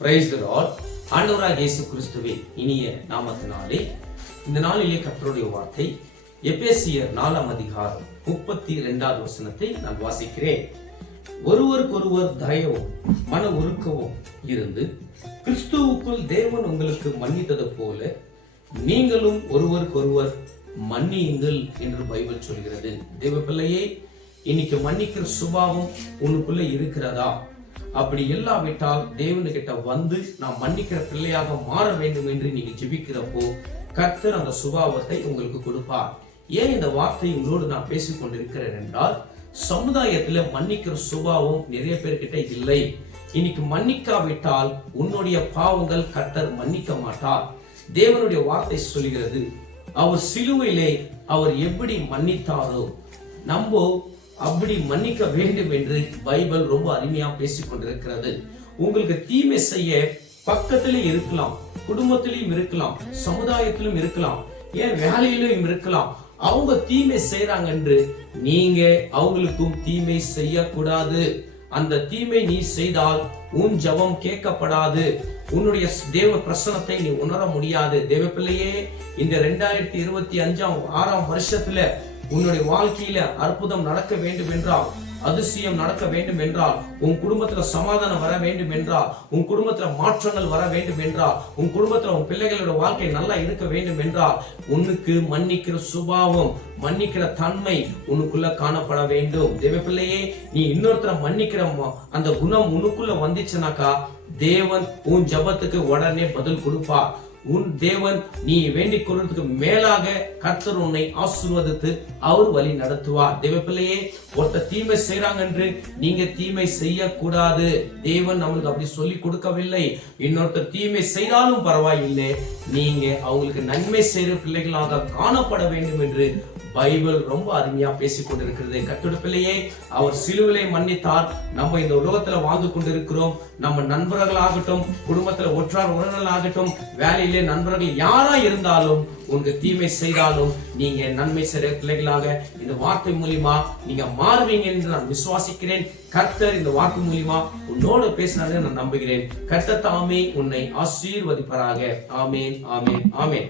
Price Lord ஆண்டவராக இயேசு கிறிஸ்துவின் இனிய நாமத்தினாலே இந்த நாளிலே கத்தருடைய வார்த்தை எபேசியர் நாலாம் அதிகாரம் முப்பத்தி இரண்டாவது வசனத்தை நான் வாசிக்கிறேன். ஒருவருக்கொருவர் தயவும் மன உருக்கவும் இருந்து கிறிஸ்துவுக்குள் தேவன் உங்களுக்கு மன்னித்தது போல நீங்களும் ஒருவருக்கொருவர் மன்னியுங்கள் என்று பைபிள் சொல்கிறது. தேவ பிள்ளையே இன்னைக்கு மன்னிக்கிற சுபாவம் உனக்குள்ள இருக்கிறதா? அப்படி இல்லாவிட்டால் தேவனுக்கிட்ட வந்து நான் மன்னிக்கிற பிள்ளையாக மாற வேண்டும் என்று நீங்க ஜெபிக்கிறப்போ கர்த்தர் அந்த சுபாவத்தை உங்களுக்கு கொடுப்பார். ஏன் இந்த வார்த்தை உங்களோடு நான் பேசிக் கொண்டிருக்கிறேன் என்றால் சமுதாயத்துல மன்னிக்கிற சுபாவம் நிறைய பேர்கிட்ட இல்லை. இன்னைக்கு மன்னிக்காவிட்டால் உன்னுடைய பாவங்கள் கர்த்தர் மன்னிக்க மாட்டார். தேவனுடைய வார்த்தை சொல்கிறது அவர் சிலுவையிலே அவர் எப்படி மன்னித்தாரோ நம்ம அப்படி மன்னிக்க வேண்டும் என்று பைபிள் ரொம்ப அருமையா பேசிக் கொண்டிருக்கிறது. உங்களுக்கு தீமை செய்ய பக்கத்திலே இருக்கலாம் குடும்பத்திலையும் இருக்கலாம் சமுதாயத்திலும் இருக்கலாம் ஏன் வேலையிலும் இருக்கலாம் அவங்க தீமை செய்யறாங்க என்று நீங்க அவங்களுக்கும் தீமை செய்யக்கூடாது. அந்த தீமை நீ செய்தால் உன் ஜெபம் கேட்கப்படாது. உன்னுடைய தேவ பிரசனத்தை நீ உணர முடியாது. தேவ பிள்ளையே இந்த ரெண்டாயிரத்தி இருபத்தி அஞ்சாம் ஆறாம் வருஷத்துல உன்னுடைய வாழ்க்கையில அற்புதம் நடக்க வேண்டும் என்றால் அதிசயம் நடக்க வேண்டும் என்றால் உன் குடும்பத்துல சமாதானம் வர வேண்டும் என்றால் உன் குடும்பத்துல மாற்றங்கள் வர வேண்டும் என்றால் உன் குடும்பத்துல உன் பிள்ளைகளோட வாழ்க்கை நல்லா இருக்க வேண்டும் என்றால் உனக்கு மன்னிக்கிற சுபாவம் மன்னிக்கிற தன்மை உனக்குள்ள காணப்பட வேண்டும். தேவ பிள்ளையே நீ இன்னொருத்தர மன்னிக்கிற அந்த குணம் உனக்குள்ள வந்துச்சுனாக்கா தேவன் உன் ஜெபத்துக்கு உடனே பதில் கொடுப்பா உன் தேவன் நீ வேண்டிக் கொள்வதற்கு மேலாக கர்த்தர் உன்னை ஆசீர்வதித்து அவர் வழி நடத்துவார். தேவ பிள்ளையே ஒருத்தர் தீமை செய்யறாங்க என்று நீங்க தீமை செய்யக்கூடாது. தேவன் நம்மளுக்கு அப்படி சொல்லி கொடுக்கவில்லை. இன்னொருத்தர் தீமை செய்தாலும் பரவாயில்லை. நீங்க அவங்களுக்கு நன்மை செய்கிற பிள்ளைகளாக காணப்பட வேண்டும் என்று பைபிள் ரொம்ப அருமையா பேசிக் கொண்டிருக்கிறது. கத்தோட அவர் சிலுவிலை மன்னித்தார். நம்ம இந்த உலகத்துல வாழ்ந்து கொண்டிருக்கிறோம். நம்ம நண்பர்களாகட்டும் குடும்பத்துல ஒற்றார் உறவினர்களாகட்டும் வேலையில் நண்பர்கள் யாரா இருந்தாலும் உங்க தீமை செய்தாலும் நீங்க நன்மை செய்த பிள்ளைகளாக இந்த வார்த்தை மூலியமா நீங்க மாறுவீங்க என்று நான் விசுவாசிக்கிறேன். கர்த்தர் இந்த வார்த்தை மூலியமா உன்னோடு பேசினாரு நான் நம்புகிறேன். கர்த்தர் தாமே உன்னை ஆசீர்வதிப்பராக. ஆமேன் ஆமேன் ஆமேன்.